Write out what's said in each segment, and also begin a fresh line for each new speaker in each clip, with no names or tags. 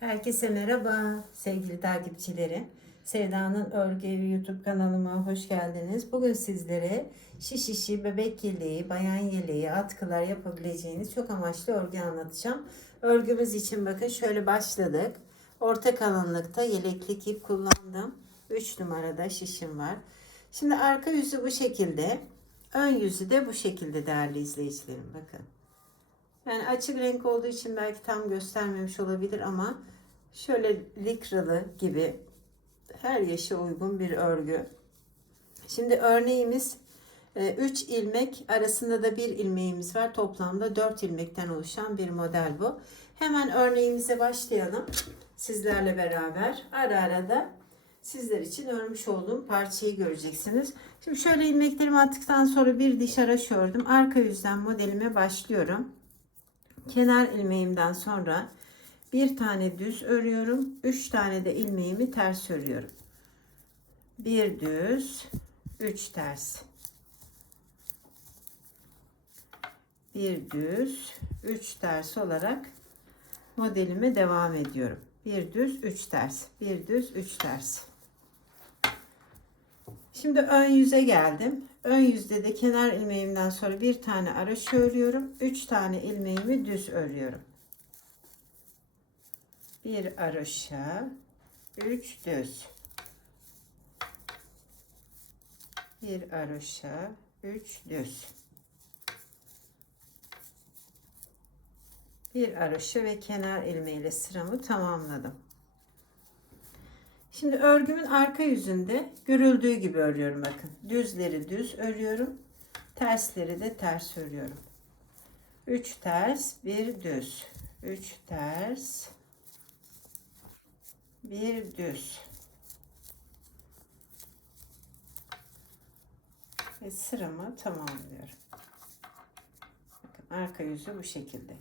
Herkese merhaba sevgili takipçilerim. Sevda'nın Örgü Evi YouTube kanalıma hoş geldiniz. Bugün sizlere şiş işi, bebek yeleği, bayan yeleği, atkılar yapabileceğiniz çok amaçlı örgü anlatacağım. Örgümüz için bakın şöyle başladık. Orta kalınlıkta yeleklik ip kullandım. 3 numarada şişim var. Şimdi arka yüzü bu şekilde. Ön yüzü de bu şekilde değerli izleyicilerim bakın. Yani açık renk olduğu için belki tam göstermemiş olabilir ama şöyle likralı gibi her yaşa uygun bir örgü. Şimdi örneğimiz 3 ilmek arasında da bir ilmeğimiz var. Toplamda 4 ilmekten oluşan bir model bu. Hemen örneğimize başlayalım. Sizlerle beraber ara ara da sizler için örmüş olduğum parçayı göreceksiniz. Şimdi şöyle ilmeklerimi attıktan sonra bir diş araş ördüm. Arka yüzden modelime başlıyorum kenar ilmeğimden sonra bir tane düz örüyorum. Üç tane de ilmeğimi ters örüyorum. Bir düz, üç ters. Bir düz, üç ters olarak modelime devam ediyorum. Bir düz, üç ters. Bir düz, üç ters. Şimdi ön yüze geldim. Ön yüzde de kenar ilmeğimden sonra bir tane araş örüyorum. Üç tane ilmeğimi düz örüyorum. Bir araşa, üç düz. Bir araşa, üç düz. Bir araşı ve kenar ilmeğiyle sıramı tamamladım. Şimdi örgümün arka yüzünde görüldüğü gibi örüyorum bakın. Düzleri düz örüyorum. Tersleri de ters örüyorum. 3 ters, 1 düz. 3 ters, 1 düz. Ve sıramı tamamlıyorum. Bakın arka yüzü bu şekilde.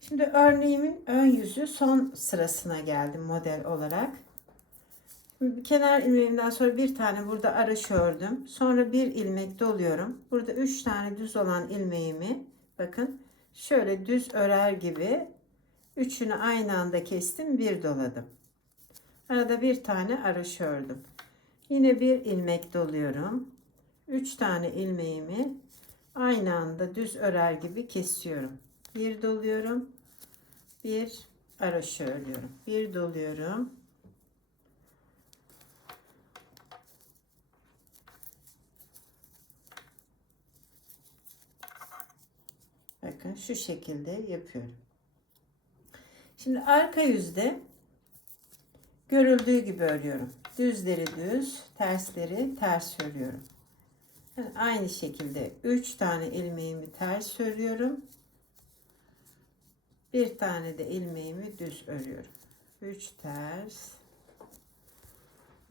Şimdi örneğimin ön yüzü son sırasına geldim model olarak. Kenar ilmeğimden sonra bir tane burada araş ördüm. Sonra bir ilmek doluyorum. Burada üç tane düz olan ilmeğimi bakın şöyle düz örer gibi üçünü aynı anda kestim bir doladım. Arada bir tane araş ördüm. Yine bir ilmek doluyorum. Üç tane ilmeğimi aynı anda düz örer gibi kesiyorum. Bir doluyorum. Bir araş örüyorum. Bir doluyorum Bakın şu şekilde yapıyorum. Şimdi arka yüzde görüldüğü gibi örüyorum. Düzleri düz, tersleri ters örüyorum. Yani aynı şekilde 3 tane ilmeğimi ters örüyorum. Bir tane de ilmeğimi düz örüyorum. 3 ters,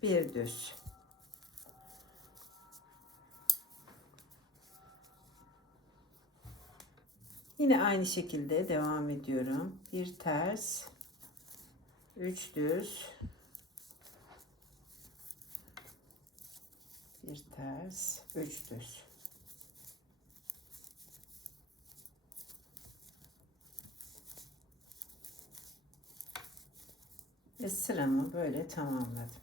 bir düz. Yine aynı şekilde devam ediyorum. Bir ters, üç düz, bir ters, üç düz. Ve sıramı böyle tamamladım.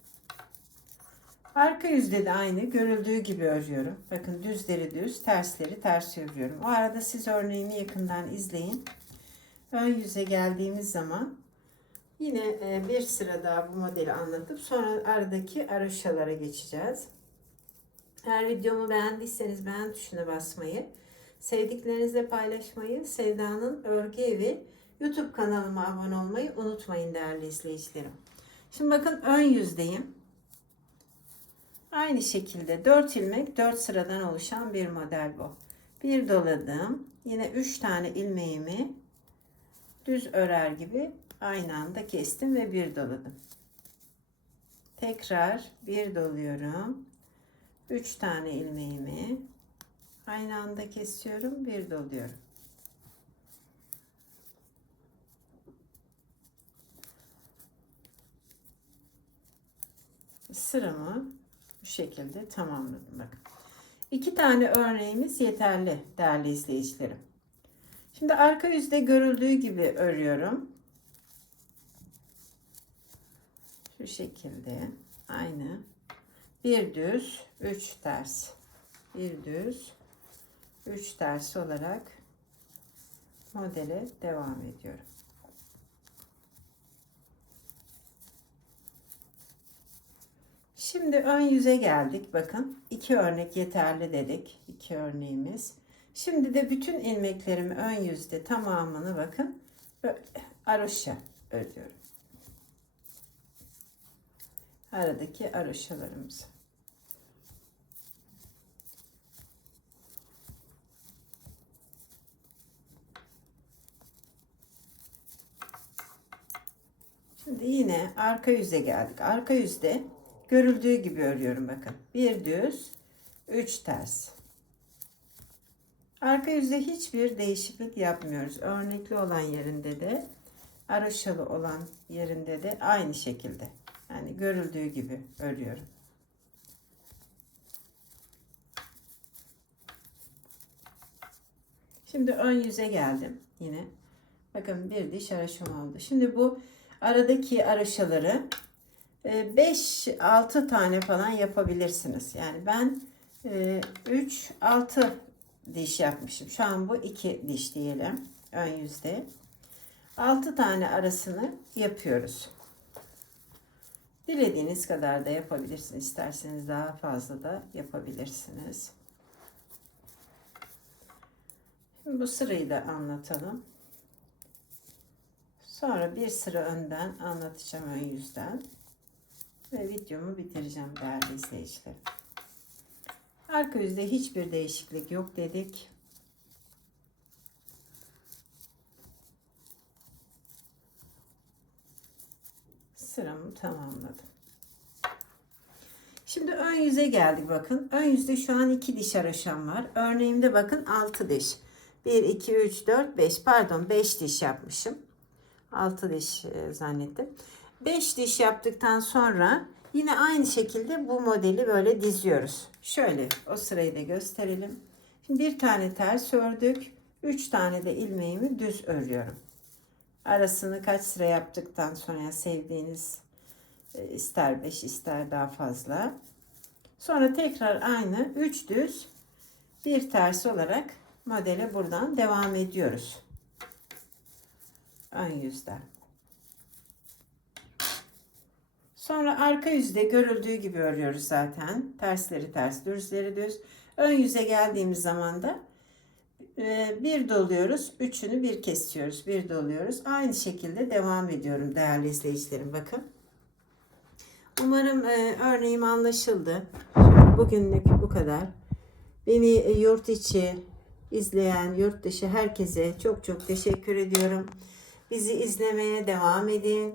Arka yüzde de aynı görüldüğü gibi örüyorum. Bakın düzleri düz, tersleri ters örüyorum. O arada siz örneğimi yakından izleyin. Ön yüze geldiğimiz zaman yine e, bir sıra daha bu modeli anlatıp sonra aradaki araşalara geçeceğiz. Eğer videomu beğendiyseniz beğen tuşuna basmayı, sevdiklerinizle paylaşmayı, Sevda'nın Örgü Evi YouTube kanalıma abone olmayı unutmayın değerli izleyicilerim. Şimdi bakın ön yüzdeyim. Aynı şekilde 4 ilmek 4 sıradan oluşan bir model bu. Bir doladım. Yine 3 tane ilmeğimi düz örer gibi aynı anda kestim ve bir doladım. Tekrar bir doluyorum. 3 tane ilmeğimi aynı anda kesiyorum, bir doluyorum. Sıramı şekilde tamamladım bakın. İki tane örneğimiz yeterli değerli izleyicilerim. Şimdi arka yüzde görüldüğü gibi örüyorum. Şu şekilde aynı. Bir düz, üç ters. Bir düz, üç ters olarak modele devam ediyorum. Şimdi ön yüze geldik. Bakın iki örnek yeterli dedik. İki örneğimiz. Şimdi de bütün ilmeklerimi ön yüzde tamamını bakın böyle aroşa örüyorum. Aradaki aroşalarımızı. Şimdi yine arka yüze geldik. Arka yüzde görüldüğü gibi örüyorum bakın. Bir düz, üç ters. Arka yüzde hiçbir değişiklik yapmıyoruz. Örnekli olan yerinde de, araşalı olan yerinde de aynı şekilde. Yani görüldüğü gibi örüyorum. Şimdi ön yüze geldim yine. Bakın bir diş araşım oldu. Şimdi bu aradaki araşaları 5-6 tane falan yapabilirsiniz. Yani ben 3-6 diş yapmışım. Şu an bu 2 diş diyelim. Ön yüzde. 6 tane arasını yapıyoruz. Dilediğiniz kadar da yapabilirsiniz. İsterseniz daha fazla da yapabilirsiniz. Şimdi bu sırayı da anlatalım. Sonra bir sıra önden anlatacağım ön yüzden. Ve videomu bitireceğim değerli izleyicilerim. Arka yüzde hiçbir değişiklik yok dedik. Sıramı tamamladım. Şimdi ön yüze geldik bakın. Ön yüzde şu an iki diş araşam var. Örneğimde bakın 6 diş. 1, 2, 3, 4, 5 pardon 5 diş yapmışım. 6 diş e, zannettim. 5 diş yaptıktan sonra yine aynı şekilde bu modeli böyle diziyoruz. Şöyle o sırayı da gösterelim. Şimdi bir tane ters ördük. 3 tane de ilmeğimi düz örüyorum. Arasını kaç sıra yaptıktan sonra sevdiğiniz e, ister 5 ister daha fazla. Sonra tekrar aynı 3 düz bir ters olarak modele buradan devam ediyoruz. Ön yüzden. Sonra arka yüzde görüldüğü gibi örüyoruz zaten. Tersleri ters, düzleri düz. Ön yüze geldiğimiz zaman da e, bir doluyoruz. Üçünü bir kesiyoruz. Bir doluyoruz. Aynı şekilde devam ediyorum değerli izleyicilerim. Bakın. Umarım e, örneğim anlaşıldı. Bugünlük bu kadar. Beni e, yurt içi izleyen, yurt dışı herkese çok çok teşekkür ediyorum. Bizi izlemeye devam edin.